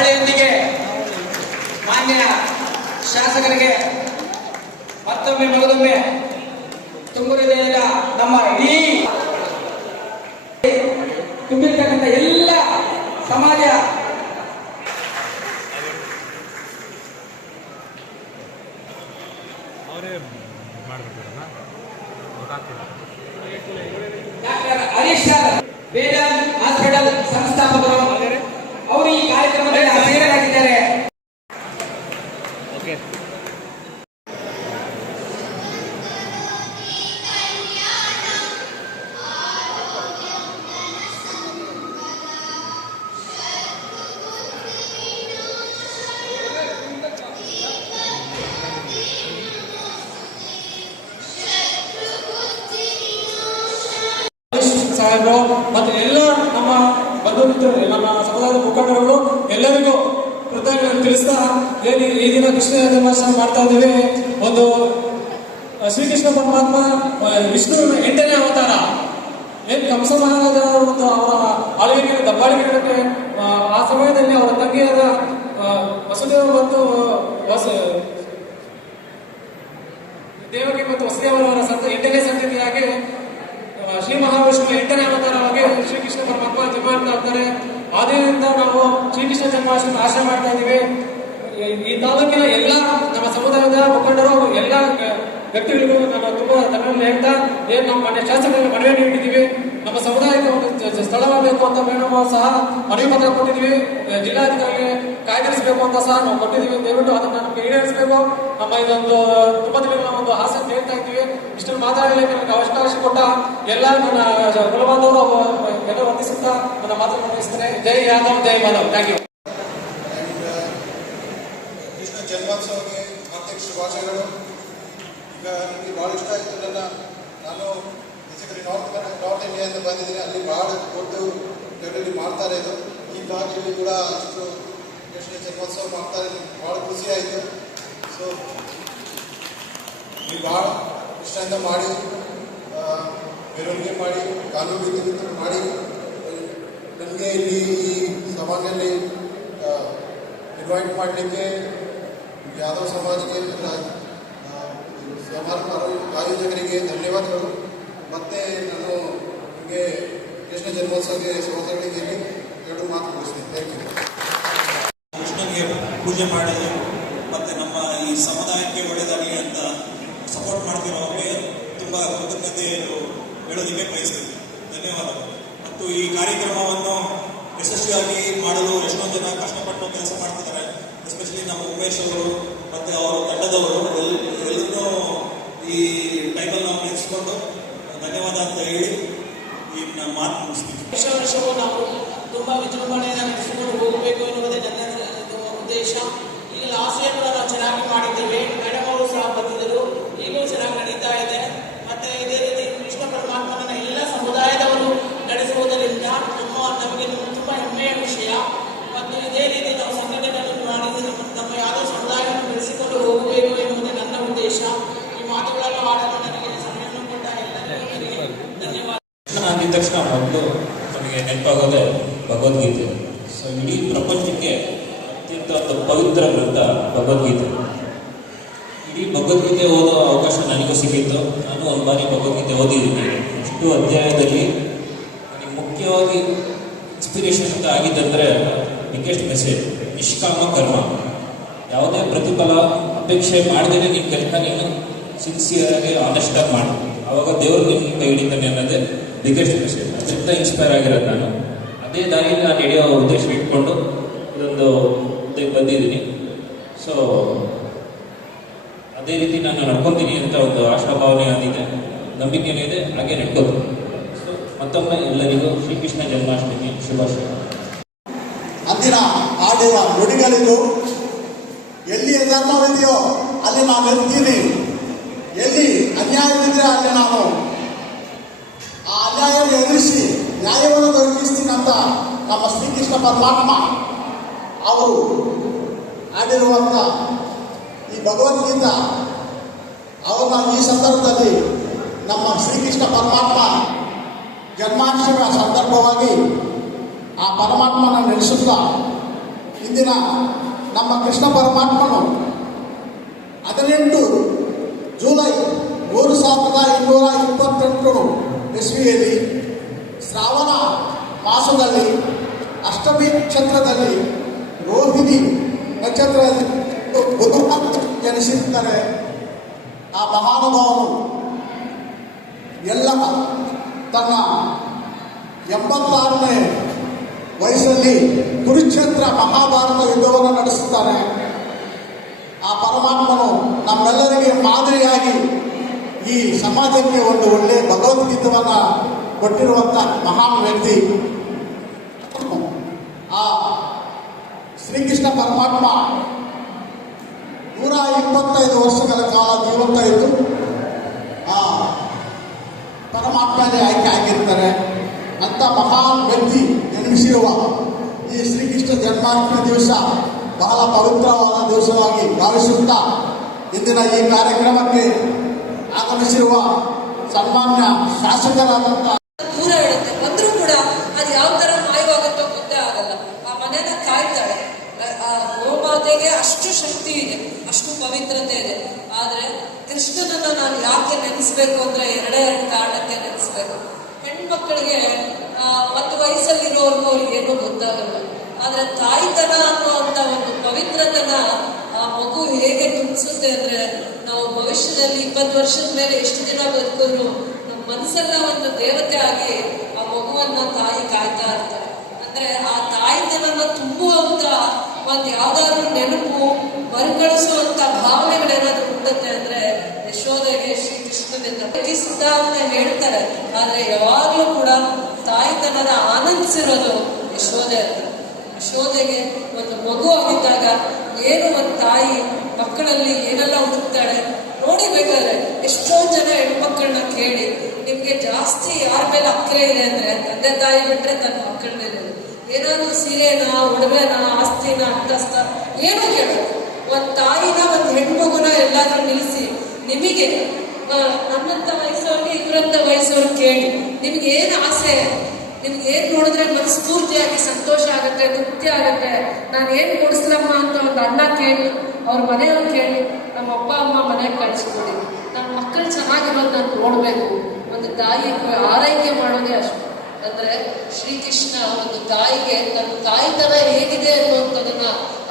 ನಾಳೆಯೊಂದಿಗೆ ಮಾನ್ಯ ಶಾಸಕರಿಗೆ ಮತ್ತೊಮ್ಮೆ ಮಗದೊಮ್ಮೆ ತುಂಬು ಹೃದಯದ ನಮ್ಮ ಇಡೀ ತುಂಬಿರ್ತಕ್ಕಂಥ ಎಲ್ಲ ಸಮಾಜ doctor Harish sir Vedant hospital ಸಂಸ್ಥಾಪಕರು ಅವರು ಈ ಕಾರ್ಯಕ್ರಮದಲ್ಲಿ ಹಾಜರಾಗಿದ್ದಾರೆ. ಸಾಹೇಬರು ಮತ್ತು ಎಲ್ಲ ನಮ್ಮ ಬಂಧು ಮಿತ್ರರು, ನಮ್ಮ ಸಮುದಾಯದ ಮುಖಂಡರುಗಳು ಎಲ್ಲರಿಗೂ ಕೃತಜ್ಞತೆ ತಿಳಿಸ್ತಾ ಈ ದಿನ ಕೃಷ್ಣ ಜನ್ಮಾಷ್ಟಮಿ ಮಾಡ್ತಾ ಇದ್ದೀವಿ. ಒಂದು ಶ್ರೀಕೃಷ್ಣ ಪರಮಾತ್ಮ ವಿಷ್ಣುವಿನ 8ನೇ ಅವತಾರ. ಏನ್ ಕಂಸ ಮಹಾರಾಜ ಒಂದು ಅವರ ಆಳ್ವಿಕೆ ದಬ್ಬಾಳಿಕೆ ಆ ಸಮಯದಲ್ಲಿ ಅವರ ತಂಗಿಯಾದ ವಸುದೇವ ಮತ್ತು ದೇವಕಿ ಮತ್ತು ವಸುದೇವರವರ 8ನೇ ಸಂತತಿಯಾಗಿ ಶ್ರೀ ಮಹಾವಿಷ್ಣುವಿನ 8ನೇ ಅವತಾರವಾಗಿ ಶ್ರೀಕೃಷ್ಣ ಪರಮಾತ್ಮ ಜನ್ಮ ಮಾಡ್ತಾ ಇರ್ತಾರೆ. ಆದ್ದರಿಂದ ನಾವು ಶ್ರೀಕೃಷ್ಣ ಜನ್ಮಾಷ್ಟಮಿ ಆಚರಣೆ ಮಾಡ್ತಾ ಇದ್ದೀವಿ. ಈ ತಾಲೂಕಿನ ಎಲ್ಲ ನಮ್ಮ ಸಮುದಾಯದ ಮುಖಂಡರು ಎಲ್ಲ ವ್ಯಕ್ತಿಗಳಿಗೂ ನಾನು ತುಂಬಾ ಧನ್ಯವಾದ ಹೇಳ್ತಾ ನಮ್ಮ ಮನೆ ಶಾಸಕರಿಗೆ ಮನವಿಯನ್ನು ನೀಡಿದ್ದೀವಿ. ನಮ್ಮ ಸಮುದಾಯಕ್ಕೆ ಒಂದು ಸ್ಥಳವಾಗಬೇಕು ಅಂತ ನಾವು ಸಹ ಮನವಿ ಪತ್ರ ಕೊಟ್ಟಿದ್ದೀವಿ. ಜಿಲ್ಲಾಧಿಕಾರಿಗೆ ಕಾಯ್ದಿರಿಸಬೇಕು ಅಂತ ಸಹ ನಾವು ಕೊಟ್ಟಿದ್ದೀವಿ. ದಯವಿಟ್ಟು ಅದನ್ನು ನಮಗೆ ಈಡೇರಿಸಬೇಕು. ನಮ್ಮ ಇದೊಂದು ತುಂಬಾ ದಿನಗಳ ಒಂದು ಆಸಕ್ತಿ ಹೇಳ್ತಾ ಇದ್ದೀವಿ. ಇಷ್ಟನ್ನು ಮಾತಾಡಲಿಕ್ಕೆ ನನಗೆ ಅವಕಾಶ ಕೊಟ್ಟ ಎಲ್ಲ ನನ್ನ ಕುಲಬಾಂಧವರು ಎಲ್ಲ ವಂದಿಸುತ್ತಾ ನನ್ನ ಮಾತನ್ನು ಮುಗಿಸ್ತೇನೆ. ಜೈ ಯಾದವ್, ಜೈ ಮಾಧವ್. Thank you. ಕೃಷ್ಣ ಜನ್ಮೋತ್ಸವಕ್ಕೆ ಹಾರ್ದಿಕ ಶುಭಾಶಯಗಳು. ಈಗ ನನಗೆ ಭಾಳ ಇಷ್ಟ ಆಯಿತು. ನಾನು ಬೇಸಿಕಲಿ ನಾರ್ತ್ ಇಂಡಿಯಾದಿಂದ ಬಂದಿದ್ದೀನಿ. ಅಲ್ಲಿ ಭಾಳ ದೊಡ್ಡ ಲೆವೆಲಲ್ಲಿ ಮಾಡ್ತಾರೆ ಇದು. ಈ ಭಾಗದಲ್ಲಿ ಕೂಡ ಅಷ್ಟು ಕೃಷ್ಣ ಜನ್ಮೋತ್ಸವ ಮಾಡ್ತಾರೆ. ಭಾಳ ಖುಷಿ ಆಯಿತು. ಸೊ ಇಲ್ಲಿ ಭಾಳ ಇಷ್ಟದಿಂದ ಮಾಡಿ ಮೆರವಣಿಗೆ ಮಾಡಿ ಕಾನೂನು ವಿಧಿ ಮಾಡಿ ನನಗೆ ಇಲ್ಲಿ ಈ ಸಭಾದಲ್ಲಿ ಇನ್ವೈಟ್ ಮಾಡಲಿಕ್ಕೆ ಯಾದವ್ ಸಮಾಜಕ್ಕೆ ಸಮಾರಂಭ ಆಯೋಜಕರಿಗೆ ಧನ್ಯವಾದಗಳು. ಮತ್ತೆ ನಾನು ನಿಮಗೆ ಕೃಷ್ಣ ಜನ್ಮೋತ್ಸವಕ್ಕೆ ಸಹೋದರರಿಗೆ 2 ಮಾತು ಮುಗಿಸ್ತೇನೆ. Thank you. ಕೃಷ್ಣನಿಗೆ ಪೂಜೆ ಮಾಡಿ ಮತ್ತೆ ನಮ್ಮ ಈ ಸಮುದಾಯಕ್ಕೆ ಒಳ್ಳೆಯದಾಗಲಿ ಅಂತ ಸಪೋರ್ಟ್ ಮಾಡ್ತಿರೋರಿಗೆ ತುಂಬ ಕೃತಜ್ಞತೆ ಹೇಳೋದಕ್ಕೆ ಬಯಸ್ತೀನಿ. ಧನ್ಯವಾದಗಳು. ಮತ್ತು ಈ ಕಾರ್ಯಕ್ರಮವನ್ನು ಯಶಸ್ವಿಯಾಗಿ ಮಾಡಲು ಎಷ್ಟೊಂದು ಜನ ಕಷ್ಟಪಟ್ಟು ಕೆಲಸ ಮಾಡ್ತಿದ್ದಾರೆ. ಎಸ್ಪೆಷಲಿ ನಮ್ಮ ಉಮೇಶ್ ಅವರು ಮತ್ತು ಅವರ ತಂಡದವರು ಎಲ್ಲರೂ ಈ ಟೈಮಲ್ಲಿ ನಾವು ನೆನೆಸ್ಕೊಂಡು ಧನ್ಯವಾದ ಅಂತ ಹೇಳಿ ಈ ನಮ್ಮ ಮಾತು ಮುಗಿಸ್ತೀವಿ. ವರ್ಷವೂ ನಾವು ತುಂಬ ವಿಜೃಂಭಣೆಯನ್ನು ನಡೆಸಿಕೊಂಡು ಹೋಗಬೇಕು ಎನ್ನುವುದೇ ನನ್ನ ಉದ್ದೇಶ. ಈಗ ಲಾಸ್ಟ್ ಇಯರ್ ಕೂಡ ನಾವು ಚೆನ್ನಾಗಿ ಮಾಡಿದ್ದೇವೆ. ಮೇಡಮ್ ಅವರು ಸಹ ಬಂದಿದ್ದರು. ಈಗಲೂ ಚೆನ್ನಾಗಿ ನಡೀತಾ ಇದೆ. ಮತ್ತೆ ಇದೇ ರೀತಿ ಕೃಷ್ಣ ಪರಮಾತ್ಮನ ಎಲ್ಲ ಸಮುದಾಯದವರು ನಡೆಸುವುದರಿಂದ ನಮಗೆ ತುಂಬ ಹೆಮ್ಮೆಯ ವಿಷಯ. ಮತ್ತು ಇದೇ ರೀತಿ ನಾವು ಸಂಘಟನೆಯನ್ನು ಮಾಡಿ ನಮ್ಮ ಯಾವುದೋ ಸಮುದಾಯವನ್ನು ಬೆಳೆಸಿಕೊಂಡು ಹೋಗಬೇಕು ಎನ್ನುವುದೇ ನನ್ನ ಉದ್ದೇಶ. ಈ ಮಾತುಗಳನ್ನು ಆಡಲು ನನಗೆ ಸಮಯವನ್ನು ಕೊಟ್ಟ ಎಲ್ಲರಿಗೂ ಧನ್ಯವಾದ. ಅಂದಿದ ತಕ್ಷಣ ಮೊದಲು ನಮಗೆ ನೆನಪಾಗೋದೇ ಭಗವದ್ಗೀತೆ. ಸೊ ಇಡೀ ಪ್ರಪಂಚಕ್ಕೆ ಅತ್ಯಂತ ಒಂದು ಪವಿತ್ರ ಗ್ರಂಥ ಭಗವದ್ಗೀತೆ. ಇಡೀ ಭಗವದ್ಗೀತೆ ಓದೋ ಅವಕಾಶ ನನಗೂ ಸಿಕ್ಕಿತ್ತು. ನಾನು ಒಂದು ಬಾರಿ ಭಗವದ್ಗೀತೆ ಓದಿದ್ದೀನಿ. ಇಷ್ಟು ಅಧ್ಯಾಯದಲ್ಲಿ ನನಗೆ ಮುಖ್ಯವಾಗಿ ಇನ್ಸ್ಪಿರೇಷನ್ ಅಂತ ಆಗಿದ್ದಂದರೆ ಬಿಗ್ಗೆಸ್ಟ್ ಮೆಸೇಜ್ ನಿಷ್ಕಾಮ ಕರ್ಮ. ಯಾವುದೇ ಪ್ರತಿಫಲ ಅಪೇಕ್ಷೆ ಮಾಡದೇ ನಿನ್ನ ಕೆಲಸ ನೀನು ಸಿನ್ಸಿಯರಾಗಿ ಆನೆಸ್ಟಾಗಿ ಮಾಡು, ಆವಾಗ ದೇವರು ನಿನ್ನ ಕೈ ಹಿಡಿತಾನೆ ಅನ್ನೋದೇ ಬಿಗ್ಗೆಸ್ಟ್ ಮೆಸೇಜ್. ಅದರಿಂದ ಇನ್ಸ್ಪೈರ್ ಆಗಿರೋದು ನಾನು. ಅದೇ ದಾರಿಯಲ್ಲಿ ನಾನು ನಡೆಯೋ ಉದ್ದೇಶ ಇಟ್ಕೊಂಡು ಇದೊಂದು ಹುದ್ದೆಗೆ ಬಂದಿದ್ದೀನಿ. ಸೊ ಅದೇ ರೀತಿ ನಾನು ನಡ್ಕೊತೀನಿ ಅಂತ ಒಂದು ಆಶಾಭಾವನೆ ಆಗಿದೆ, ನಂಬಿಕೆನೇ ಇದೆ, ಹಾಗೆ ನಡ್ಕೋತೀನಿ. ಸೊ ಮತ್ತೊಮ್ಮೆ ಎಲ್ಲರಿಗೂ ಶ್ರೀಕೃಷ್ಣ ಜನ್ಮಾಷ್ಟಮಿ ಶುಭಾಶಯ. ಅಂದಿನ ಆಡಿನ ನುಡಿಗಳಿಗೂ ಎಲ್ಲಿ ಧರ್ಮವಿದೆಯೋ ಅಲ್ಲಿ ನಾನು ಇರ್ತೀನಿ, ಎಲ್ಲಿ ಅನ್ಯಾಯವಿದ್ರೆ ಅಲ್ಲಿ ನಾನು ಆ ಅನ್ಯಾಯವನ್ನು ಎದುರಿಸಿ ನ್ಯಾಯವನ್ನು ದೊರಕಿಸ್ತೀನಿ ಅಂತ ನಮ್ಮ ಶ್ರೀಕೃಷ್ಣ ಪರಮಾತ್ಮ ಅವರು ಆಡಿರುವಂಥ ಈ ಭಗವದ್ಗೀತಾ ಅವನ್ನ ಈ ಸಂದರ್ಭದಲ್ಲಿ ನಮ್ಮ ಶ್ರೀಕೃಷ್ಣ ಪರಮಾತ್ಮ ಜನ್ಮಾಷ್ಟಮಿಯ ಸಂದರ್ಭವಾಗಿ ಆ ಪರಮಾತ್ಮನ ನೆನೆಸುತ್ತಾ ಇಂದಿನ ನಮ್ಮ ಕೃಷ್ಣ ಪರಮಾತ್ಮನು 18 ಜುಲೈ 1228 ಇಸ್ವಿಯಲ್ಲಿ ಶ್ರಾವಣ ಮಾಸದಲ್ಲಿ ಅಷ್ಟಮಿ ನಕ್ಷತ್ರದಲ್ಲಿ ರೋಹಿಣಿ ನಕ್ಷತ್ರದಲ್ಲಿ ಬುಧವಾರ ಜನಿಸಿರ್ತಾರೆ. ಆ ಮಹಾನುಭಾವನು ಎಲ್ಲ ತನ್ನ 86ನೇ ವಯಸ್ಸಲ್ಲಿ ಕುರುಕ್ಷೇತ್ರ ಮಹಾಭಾರತ ಯುದ್ಧವನ್ನು ನಡೆಸುತ್ತಾನೆ. ಆ ಪರಮಾತ್ಮನು ನಮ್ಮೆಲ್ಲರಿಗೆ ಮಾದರಿಯಾಗಿ ಈ ಸಮಾಜಕ್ಕೆ ಒಂದು ಒಳ್ಳೆಯ ಭಗವದ್ಗೀತವನ್ನು ಕೊಟ್ಟಿರುವಂಥ ಮಹಾನ್ ವ್ಯಕ್ತಿ. ಆ ಶ್ರೀಕೃಷ್ಣ ಪರಮಾತ್ಮ 125 ವರ್ಷಗಳ ಕಾಲ ಜೀವಂತ ಇದ್ದು ಆ ಪರಮಾತ್ಮನೇ ಆಯ್ಕೆ ಆಗಿರ್ತಾರೆ. ಅಂತ ಮಹಾನ್ ವ್ಯಕ್ತಿ ಜನ್ಮಿಸಿರುವ ಈ ಶ್ರೀಕೃಷ್ಣ ಜನ್ಮಾಷ್ಟಮಿ ದಿವಸ ಬಹಳ ಪವಿತ್ರವಾದ ದಿವಸವಾಗಿ ಭಾವಿಸುತ್ತಾ ಇಂದಿನ ಈ ಕಾರ್ಯಕ್ರಮಕ್ಕೆ ಆಗಮಿಸಿರುವ ಸನ್ಮಾನ್ಯ ಶಾಸಕರಾದಂಥ ದೂರ ಇಡುತ್ತೆ ಬಂದ್ರೂ ಕೂಡ ಅದು ಯಾವ ತರ ಮಾಯವಾಗುತ್ತೋ ಗೊತ್ತೇ ಆಗಲ್ಲ. ಆ ಮನೆನ ಕಾಯ್ತಾಳೆ. ಆ ಗೋಮಾತೆಗೆ ಅಷ್ಟು ಶಕ್ತಿ ಇದೆ, ಅಷ್ಟು ಪವಿತ್ರತೆ ಇದೆ. ಆದ್ರೆ ಕೃಷ್ಣನನ್ನ ನಾನು ಯಾಕೆ ನೆನೆಸ್ಬೇಕು ಅಂದ್ರೆ ಎರಡೇ ಕಾರಣಕ್ಕೆ ನೆನೆಸ್ಬೇಕು. ಹೆಣ್ಮಕ್ಳಿಗೆ 10 ವಯಸ್ಸಲ್ಲಿರೋರ್ಗೂ ಅವ್ರಿಗೆ ಏನೂ ಗೊತ್ತಾಗಲ್ಲ. ಆದ್ರೆ ತಾಯ್ತನ ಅನ್ನುವಂತ ಒಂದು ಪವಿತ್ರತನ ಆ ಮಗು ಹೇಗೆ ತುಂಬಿಸುತ್ತೆ ಅಂದ್ರೆ ನಾವು ಭವಿಷ್ಯದಲ್ಲಿ 20 ವರ್ಷದ ಮೇಲೆ ಎಷ್ಟು ದಿನ ಬದುಕಿದ್ರು ನಮ್ಮ ಮನಸ್ಸೆಲ್ಲ ಒಂದು ದೇವತೆ ಆಗಿ ಆ ಮಗುವನ್ನ ತಾಯಿ ಕಾಯ್ತಾ ಇರ್ತಾರೆ. ಅಂದ್ರೆ ಆ ತಾಯಿತನನ್ನ ತುಂಬುವಂತ ಒಂದ್ ಯಾವ್ದಾದ್ರು ನೆನಪು ಮರುಕಳಿಸುವಂತ ಭಾವನೆಗಳೇನಾದ್ರು ಹುಟ್ಟುತ್ತೆ ಅಂದ್ರೆ ಯಶೋದೆಗೆ ಶ್ರೀಕೃಷ್ಣನಿಂದ ಸಿದ್ಧಾಂತ ಹೇಳ್ತಾರೆ. ಆದ್ರೆ ಯಾವಾಗ್ಲೂ ಕೂಡ ತಾಯಿತನನ ಆನಂದಿಸಿರೋದು ಯಶೋದೆ ಅಂತ. ಯಶೋದೆಗೆ ಒಂದು ಮಗು ಆಗಿದ್ದಾಗ ಏನು ಒಂದು ತಾಯಿ ಮಕ್ಕಳಲ್ಲಿ ಏನೆಲ್ಲ ಹುಡುಕ್ತಾಳೆ ನೋಡಿ. ಬೇಕಾದ್ರೆ ಎಷ್ಟೊಂದು ಜನ ಹೆಣ್ಮಕ್ಳನ್ನ ಕೇಳಿ ನಿಮ್ಗೆ ಜಾಸ್ತಿ ಯಾರ ಮೇಲೆ ಅಕ್ಕರೆ ಇದೆ ಅಂದ್ರೆ ತಂದೆ ತಾಯಿ ಬಿಟ್ರೆ ತನ್ನ ಮಕ್ಕಳ ಮೇಲೆ. ಏನಾದ್ರು ಸೀರೆನ, ಒಡವೆನ, ಆಸ್ತಿನ, ಅಂತಸ್ತ ಏನೋ ಕೇಳೋದು. ಒಂದ್ ತಾಯಿನ ಒಂದ್ ಹೆಣ್ಮಗುನ ಎಲ್ಲಾದ್ರೂ ನಿಲ್ಲಿಸಿ ನಿಮಗೆ ನನ್ನಂತ ವಯಸ್ಸವ್ರಿಗೆ ಇವರಂತ ವಯಸ್ಸವ್ರಿಗೆ ಕೇಳಿ ನಿಮ್ಗೆ ಏನ್ ಆಸೆ, ನಿಮ್ಗೆ ಏನ್ ನೋಡಿದ್ರೆ ಮನಸ್ಫೂರ್ತಿಯಾಗಿ ಸಂತೋಷ ಆಗುತ್ತೆ, ತೃಪ್ತಿ ಆಗುತ್ತೆ, ನಾನು ಏನ್ ಕೊಡಿಸ್ಲಮ್ಮ ಅಂತ ಒಂದು ಅಣ್ಣ ಕೇಳಿ ಅವ್ರ ಮನೆಯವ್ರು ಕೇಳಿ ನಮ್ಮ ಅಪ್ಪ ಅಮ್ಮ ಮನೆಗೆ ಕಳಿಸ್ಕೊಡಿ. ನನ್ನ ಮಕ್ಕಳು ಚೆನ್ನಾಗಿರೋದು ನಾನು ನೋಡ್ಬೇಕು. ಒಂದು ತಾಯಿ ಆರೈಕೆ ಮಾಡೋದೇ ಅಷ್ಟು. ಅಂದ್ರೆ ಶ್ರೀಕೃಷ್ಣ ಒಂದು ತಾಯಿಗೆ ತನ್ನ ತಾಯಿತನ ಹೇಗಿದೆ ಅನ್ನುವಂಥದನ್ನ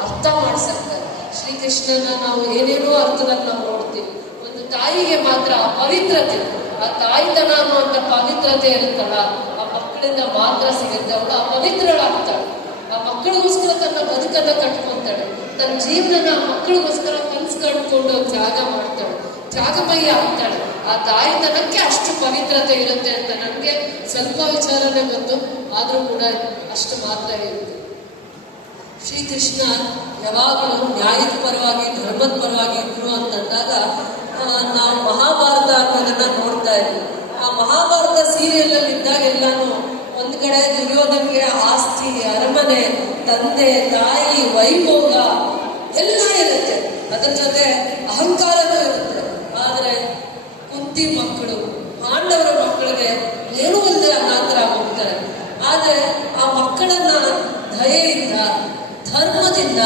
ಅರ್ಥ ಮಾಡಿಸಿರ್ತಾರೆ. ಶ್ರೀಕೃಷ್ಣನ ನಾವು ಏನೇನೋ ಅರ್ಥದಲ್ಲಿ ನಾವು ನೋಡ್ತೀವಿ. ಒಂದು ತಾಯಿಗೆ ಮಾತ್ರ ಆ ಪವಿತ್ರತೆ, ಆ ತಾಯಿತನ ಅನ್ನುವಂಥ ಪವಿತ್ರತೆ ಇರುತ್ತಲ್ಲ, ಆ ಮಕ್ಕಳಿಂದ ಮಾತ್ರ ಸಿಗುತ್ತೆ. ಅವಳು ಆ ಪವಿತ್ರಳಾಗ್ತಾಳೆ. ಆ ಮಕ್ಕಳಿಗೋಸ್ಕರ ತನ್ನ ಬದುಕನ್ನ ಕಟ್ಕೊಂತಾಳೆ. ತನ್ನ ಜೀವನನ ಆ ಮಕ್ಕಳಿಗೋಸ್ಕರ ಕನ್ಸು ಕಟ್ಕೊಂಡು ತ್ಯಾಗ ಮಾಡ್ತಾಳೆ, ತ್ಯಾಗಮಯ ಆಗ್ತಾಳೆ. ಆ ತಾಯಿತನಕ್ಕೆ ಅಷ್ಟು ಪವಿತ್ರತೆ ಇರುತ್ತೆ ಅಂತ ನನಗೆ ಸ್ವಲ್ಪ ವಿಚಾರನೆ ಗೊತ್ತು. ಆದ್ರೂ ಕೂಡ ಅಷ್ಟು ಮಾತ್ರ ಇರುತ್ತೆ. ಶ್ರೀಕೃಷ್ಣ ಯಾವಾಗಲೂ ನ್ಯಾಯದ ಪರವಾಗಿ, ಧರ್ಮದ ಪರವಾಗಿ ಇದ್ರು ಅಂತಂದಾಗ ನಾವು ಮಹಾಭಾರತ ಅನ್ನೋದನ್ನ ನೋಡ್ತಾ ಇದ್ವಿ. ಆ ಮಹಾಭಾರತ ಸೀರಿಯಲ್ ಅಲ್ಲಿ ಇದ್ದಾಗೆಲ್ಲಾನು ಒಂದ್ ಕಡೆ ದುರ್ಯೋಧನಿಗೆ ಆಸ್ತಿ, ಅರಮನೆ, ತಂದೆ ತಾಯಿ, ವೈಭೋಗ ಎಲ್ಲ ಇರುತ್ತೆ. ಅದ್ರ ಜೊತೆ ಅಹಂಕಾರನೂ ಇರುತ್ತೆ. ಆದ್ರೆ ಕುಂತಿ ಮಕ್ಕಳು, ಪಾಂಡವರ ಮಕ್ಕಳಿಗೆ ಏನೂ ಇಲ್ಲದೆ ಅನಾಥರಾಗೋಗ್ತಾರೆ. ಆದ್ರೆ ಆ ಮಕ್ಕಳನ್ನ ದಯೆಯಿಂದ, ಧರ್ಮದಿಂದ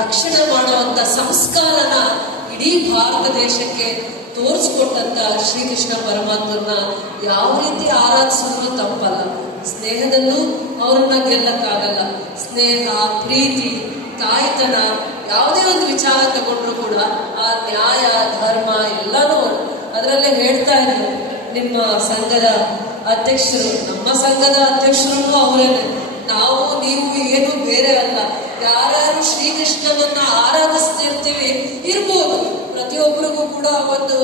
ರಕ್ಷಣೆ ಮಾಡುವಂತ ಸಂಸ್ಕಾರನ ಇಡೀ ಭಾರತ ದೇಶಕ್ಕೆ ತೋರಿಸ್ಕೊಟ್ಟಂತ ಶ್ರೀಕೃಷ್ಣ ಪರಮಾತ್ಮನ ಯಾವ ರೀತಿ ಆರಾಧಿಸಿದ್ರು ತಪ್ಪಲ್ಲ. ಸ್ನೇಹದಲ್ಲೂ ಅವ್ರನ್ನ ಗೆಲ್ಲಕ್ಕಾಗಲ್ಲ. ಸ್ನೇಹ, ಪ್ರೀತಿ, ತಾಯ್ತನ ಯಾವುದೇ ಒಂದು ವಿಚಾರ ತಗೊಂಡ್ರು ಕೂಡ ಆ ನ್ಯಾಯ, ಧರ್ಮ ಎಲ್ಲಾನು ಅದರಲ್ಲೇ ಹೇಳ್ತಾ ಇದ್ರು. ನಿಮ್ಮ ಸಂಘದ ಅಧ್ಯಕ್ಷರು, ನಮ್ಮ ಸಂಘದ ಅಧ್ಯಕ್ಷರು ಅವರೇನೆ. ನಾವು ನೀವು ಏನು ಬೇರೆ ಅಲ್ಲ. ಯಾರ್ಯಾರು ಶ್ರೀಕೃಷ್ಣನನ್ನ ಆರಾಧಿಸ್ತಿರ್ತೀವಿ ಇರ್ಬೋದು, ಪ್ರತಿಯೊಬ್ಬರಿಗೂ ಕೂಡ ಒಂದು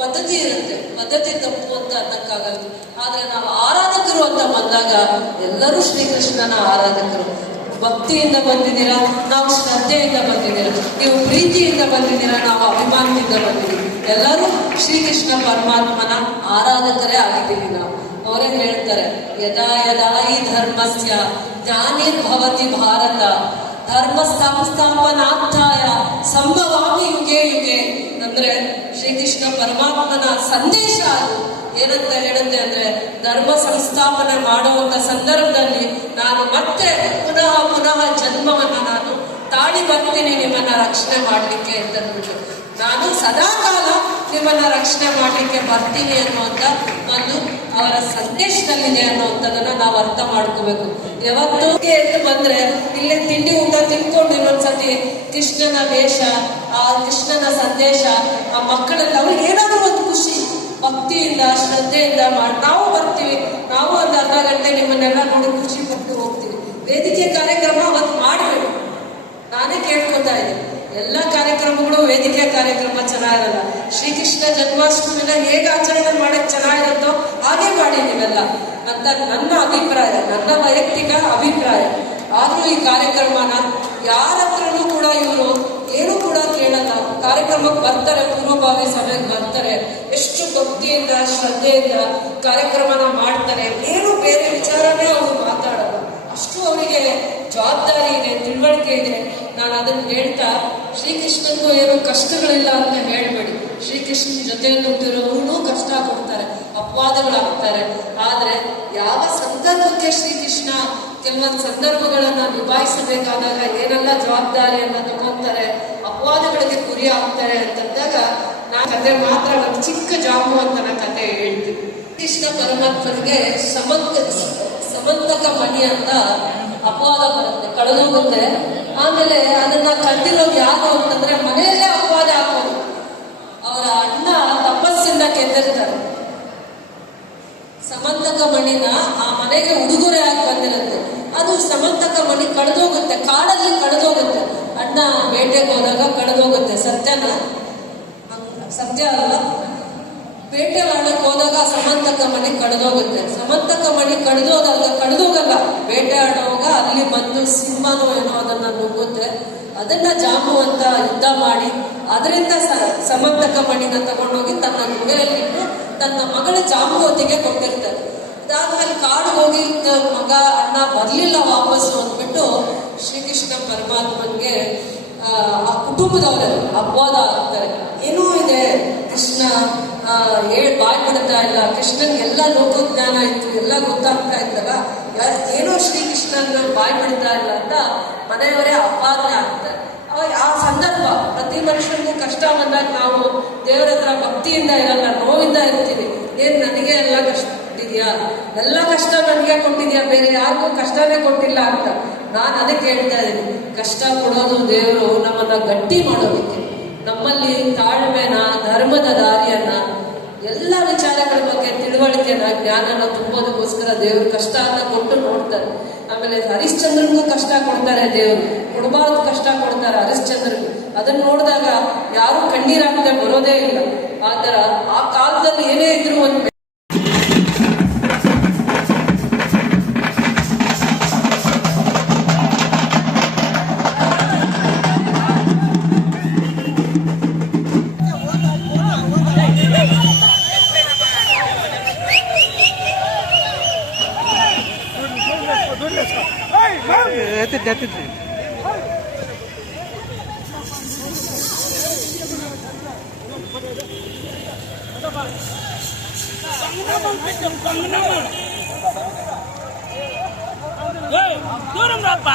ಪದ್ಧತಿ ಇರುತ್ತೆ. ಪದ್ಧತಿ ತಪ್ಪು ಅಂತ ಅನ್ನಕ್ಕಾಗಲ್ಲ. ಆದ್ರೆ ನಾವು ಆರಾಧಕರು ಅಂತ ಬಂದಾಗ ಎಲ್ಲರೂ ಶ್ರೀಕೃಷ್ಣನ ಆರಾಧಕರು. ಭಕ್ತಿಯಿಂದ ಬಂದಿದ್ದೀರಾ, ನಾವು ಶ್ರದ್ಧೆಯಿಂದ ಬಂದಿದ್ದೀರಾ. ನೀವು ಪ್ರೀತಿಯಿಂದ ಬಂದಿದ್ದೀರಾ, ನಾವು ಅಭಿಮಾನದಿಂದ ಬಂದಿದ್ದೀವಿ. ಎಲ್ಲರೂ ಶ್ರೀಕೃಷ್ಣ ಪರಮಾತ್ಮನ ಆರಾಧಕರೇ ಆಗಿದ್ದೀವಿ ನಾವು. ಅವರೇ ಹೇಳ್ತಾರೆ, ಯದಾ ಯದಾ ಈ ಧರ್ಮಸ್ಯ ಜ್ಞಾನಿರ್ಭವತಿ ಭಾರತ ಧರ್ಮ ಸಂಸ್ಥಾಪನಾರ್ಥಾಯ ಸಂಭವಾಮಿ ಯುಗೆ ಯುಗೆ. ಅಂದ್ರೆ ಶ್ರೀಕೃಷ್ಣ ಪರಮಾತ್ಮನ ಸಂದೇಶ ಅದು ಏನಂತ ಹೇಳುತ್ತೆ ಅಂದ್ರೆ, ಧರ್ಮ ಸಂಸ್ಥಾಪನೆ ಮಾಡುವಂತ ಸಂದರ್ಭದಲ್ಲಿ ನಾನು ಮತ್ತೆ ಪುನಃ ಪುನಃ ಜನ್ಮವನ್ನ ನಾನು ತಾಳಿ ಬರ್ತೀನಿ ನಿಮ್ಮನ್ನ ರಕ್ಷಣೆ ಮಾಡ್ಲಿಕ್ಕೆ ಅಂತಂದ್ಬಿಟ್ಟು. ನಾನು ಸದಾಕಾಲ ನಿಮ್ಮನ್ನ ರಕ್ಷಣೆ ಮಾಡ್ಲಿಕ್ಕೆ ಬರ್ತೀನಿ ಅನ್ನುವಂಥ ಒಂದು ಅವರ ಸಂದೇಶದಲ್ಲಿದೆ ಅನ್ನುವಂಥದ್ದನ್ನ ನಾವು ಅರ್ಥ ಮಾಡ್ಕೋಬೇಕು. ಯಾವತ್ತೂ ಎದ್ದು ಬಂದ್ರೆ ಇಲ್ಲೇ ತಿಂಡಿ ಊಟ ತಿನ್ಕೊಂಡು ಇನ್ನೊಂದ್ಸತಿ ಕೃಷ್ಣನ ವೇಷ, ಆ ಕೃಷ್ಣನ ಸಂದೇಶ, ಆ ಮಕ್ಕಳಲ್ಲಿ ಅವ್ರಿಗೆ ಏನಾದ್ರೂ ಒಂದು ಖುಷಿ, ಭಕ್ತಿಯಿಂದ ಶ್ರದ್ಧೆಯಿಂದ ನಾವು ಬರ್ತೀವಿ, ನಾವು ಒಂದು ಅರ್ಧ ಗಂಟೆ ನಿಮ್ಮನ್ನೆಲ್ಲ ನೋಡಿ ಖುಷಿ ಪಟ್ಟು ಹೋಗ್ತೀವಿ. ವೇದಿಕೆ ಕಾರ್ಯಕ್ರಮ ಅವತ್ತು ಮಾಡಬೇಕು. ನಾನೇ ಕೇಳ್ಕೊತಾ ಇದ್ದೀನಿ, ಎಲ್ಲ ಕಾರ್ಯಕ್ರಮಗಳು ವೇದಿಕೆ ಕಾರ್ಯಕ್ರಮ ಚೆನ್ನಾಗಿರಲ್ಲ. ಶ್ರೀಕೃಷ್ಣ ಜನ್ಮಾಷ್ಟಮಿನ ಹೇಗೆ ಆಚರಣೆ ಮಾಡಕ್ ಚೆನ್ನಾಗಿರುತ್ತೋ ಹಾಗೆ ಮಾಡಿ ನೀವೆಲ್ಲ ಅಂತ ನನ್ನ ಅಭಿಪ್ರಾಯ, ನನ್ನ ವೈಯಕ್ತಿಕ ಅಭಿಪ್ರಾಯ. ಆದ್ರೂ ಈ ಕಾರ್ಯಕ್ರಮನ ಯಾರ ಹತ್ರನೂ ಕೂಡ ಇವರು ಏನು ಕೂಡ ಕೇಳಲ್ಲ. ಕಾರ್ಯಕ್ರಮಕ್ಕೆ ಬರ್ತಾರೆ, ಪೂರ್ವಭಾವಿ ಸಭೆಗೆ ಬರ್ತಾರೆ, ಎಷ್ಟು ಭಕ್ತಿಯಿಂದ ಶ್ರದ್ಧೆಯಿಂದ ಕಾರ್ಯಕ್ರಮನ ಮಾಡ್ತಾರೆ. ಏನು ಬೇರೆ ವಿಚಾರನೇ ಅವರು ಮಾತಾಡಲ್ಲ. ಅಷ್ಟು ಅವರಿಗೆ ಜವಾಬ್ದಾರಿ ಇದೆ, ತಿಳುವಳಿಕೆ ಇದೆ. ನಾನು ಅದನ್ನು ಹೇಳ್ತಾ, ಶ್ರೀಕೃಷ್ಣನಿಗೂ ಏನು ಕಷ್ಟಗಳಿಲ್ಲ ಅಂತ ಹೇಳ್ಬೇಡಿ. ಶ್ರೀಕೃಷ್ಣನ ಜೊತೆಯಲ್ಲಿರೋರು ಕಷ್ಟ ಕೊಡ್ತಾರೆ, ಅಪವಾದಗಳಾಗ್ತಾರೆ. ಆದ್ರೆ ಯಾವ ಸಂದರ್ಭಕ್ಕೆ ಶ್ರೀಕೃಷ್ಣ ಕೆಲವೊಂದು ಸಂದರ್ಭಗಳನ್ನ ನಿಭಾಯಿಸಬೇಕಾದಾಗ ಏನೆಲ್ಲ ಜವಾಬ್ದಾರಿಯನ್ನ ತಗೊಂತಾರೆ, ಅಪವಾದಗಳಿಗೆ ಗುರಿ ಆಗ್ತಾರೆ ಅಂತಂದಾಗ ನಾ ಕತೆ ಮಾತ್ರ ಒಂದು ಚಿಕ್ಕ ಜಾಂಬುವಂತನ ಕತೆ ಹೇಳ್ತೀನಿ. ಕೃಷ್ಣ ಪರಮಾತ್ಮನಿಗೆ ಸಮಂತಕ ಮಣಿ ಅಂತ ಅಪವಾದ ಬರುತ್ತೆ, ಕಳೆದೋಗುತ್ತೆ. ಆಮೇಲೆ ಅದನ್ನ ಕಂಡಿರೋದು ಯಾರು ಅಂತಂದ್ರೆ ಮನೆಯಲ್ಲೇ ಅಪವಾದ ಹಾಕೋದು. ಅವರ ಅಣ್ಣ ತಪಸ್ಸಿಂದ ಕೆತ್ತಿರ್ತಾರೆ. ಸಮಂತಕ ಮಣಿನ ಆ ಮನೆಗೆ ಉಡುಗೊರೆ ಆಗಿ ಬಂದಿರುತ್ತೆ. ಅದು ಸಮಂತಕ ಮಣಿ ಕಳೆದೋಗುತ್ತೆ, ಕಾಡಲ್ಲಿ ಕಳೆದೋಗುತ್ತೆ. ಅಣ್ಣ ಬೇಟೆಗೆ ಹೋದಾಗ ಕಳೆದೋಗುತ್ತೆ. ಸತ್ಯ ಅಲ್ಲ, ಬೇಟೆ ಆಡಕ್ಕೆ ಹೋದಾಗ ಸಮಂತಕ ಮಣಿ ಕಳೆದೋಗುತ್ತೆ. ಸಮಂತಕ ಮಣಿ ಕಳೆದೋಗಲ್ಲ, ಬೇಟೆ ಆಡುವಾಗ ಅಲ್ಲಿ ಬಂದು ಸಿಂಹನೋ ಏನೋ ಅದನ್ನ ನುಗ್ಗುತ್ತೆ. ಅದನ್ನ ಜಾಂಬುವಂತ ಯುದ್ಧ ಮಾಡಿ ಅದರಿಂದ ಸಮಂತಕ ಮಣಿನ ತಗೊಂಡೋಗಿ ತನ್ನ ಗುಹೆಯಲ್ಲಿಟ್ಟು ತನ್ನ ಮಗಳ ಜಾಂಬುವತಿಗೆ ಕೊಟ್ಟಿರ್ತಾರೆ. ಅದಾದ್ಮೇಲೆ ಕಾಡು ಹೋಗಿ ಮಗ ಅಣ್ಣ ಬರ್ಲಿಲ್ಲ ವಾಪಸ್ಸು ಅಂದ್ಬಿಟ್ಟು ಶ್ರೀಕೃಷ್ಣ ಪರಮಾತ್ಮನ್ಗೆ ಆ ಕುಟುಂಬದವರೇ ಅಪವಾದ ಆಗ್ತಾರೆ. ಏನೂ ಇದೆ, ಕೃಷ್ಣ ಬಾಯ್ ಬಿಡ್ತಾ ಇಲ್ಲ, ಕೃಷ್ಣನ್ಗೆ ಎಲ್ಲ ಲೋಕಜ್ಞಾನ ಇತ್ತು, ಎಲ್ಲ ಗೊತ್ತಾಗ್ತಾ ಇತ್ತಲ್ಲ, ಏನೋ ಶ್ರೀಕೃಷ್ಣನ ಬಾಯ್ ಬಿಡ್ತಾ ಇಲ್ಲ ಅಂತ ಮನೆಯವರೇ ಅಪವಾದನೆ ಆಗ್ತಾರೆ. ಅವಾಗ ಆ ಸಂದರ್ಭ ಪ್ರತಿ ಮನುಷ್ಯನಿಗೂ ಕಷ್ಟ ಬಂದಾಗ ನಾವು ದೇವರ ಹತ್ರ ಭಕ್ತಿಯಿಂದ ಇರಲ್ಲ, ನೋವಿಂದ ಇರ್ತೀವಿ. ಏನ್ ನನಗೆ ಎಲ್ಲ ಕಷ್ಟ ಕೊಟ್ಟಿದ್ಯಾ, ಎಲ್ಲ ಕಷ್ಟ ನನಗೆ ಕೊಟ್ಟಿದ್ಯಾ, ಬೇರೆ ಯಾರಿಗೂ ಕಷ್ಟನೇ ಕೊಟ್ಟಿಲ್ಲ ಅಂತ. ನಾನು ಅದಕ್ಕೆ ಹೇಳ್ತಾ ಇದ್ದೀನಿ, ಕಷ್ಟ ಕೊಡೋದು ದೇವರು ನಮ್ಮನ್ನ ಗಟ್ಟಿ ಮಾಡೋದಕ್ಕೆ, ನಮ್ಮಲ್ಲಿ ತಾಳ್ಮೆನ, ಧರ್ಮದ ದಾರಿಯನ್ನ, ಎಲ್ಲ ವಿಚಾರಗಳ ಬಗ್ಗೆ ತಿಳುವಳಿಕೆನ, ಜ್ಞಾನನ ತುಂಬೋದಕ್ಕೋಸ್ಕರ ದೇವರು ಕಷ್ಟನ ಕೊಟ್ಟು ನೋಡ್ತಾರೆ. ಆಮೇಲೆ ಹರಿಶ್ಚಂದ್ರನಿಗೂ ಕಷ್ಟ ಕೊಡ್ತಾರೆ ದೇವರು, ಕೊಡಬಾರ್ದು ಕಷ್ಟ ಕೊಡ್ತಾರೆ ಹರಿಶ್ಚಂದ್ರನಿಗೂ. ಅದನ್ನ ನೋಡಿದಾಗ ಯಾರು ಕಣ್ಣೀರಾಗದೆ ಬರೋದೇ ಇಲ್ಲ. ಆತರ ಆ ಕಾಲದಲ್ಲಿ ಏನೇ ಇದ್ರು ಒಂದು దూరం రాప్పా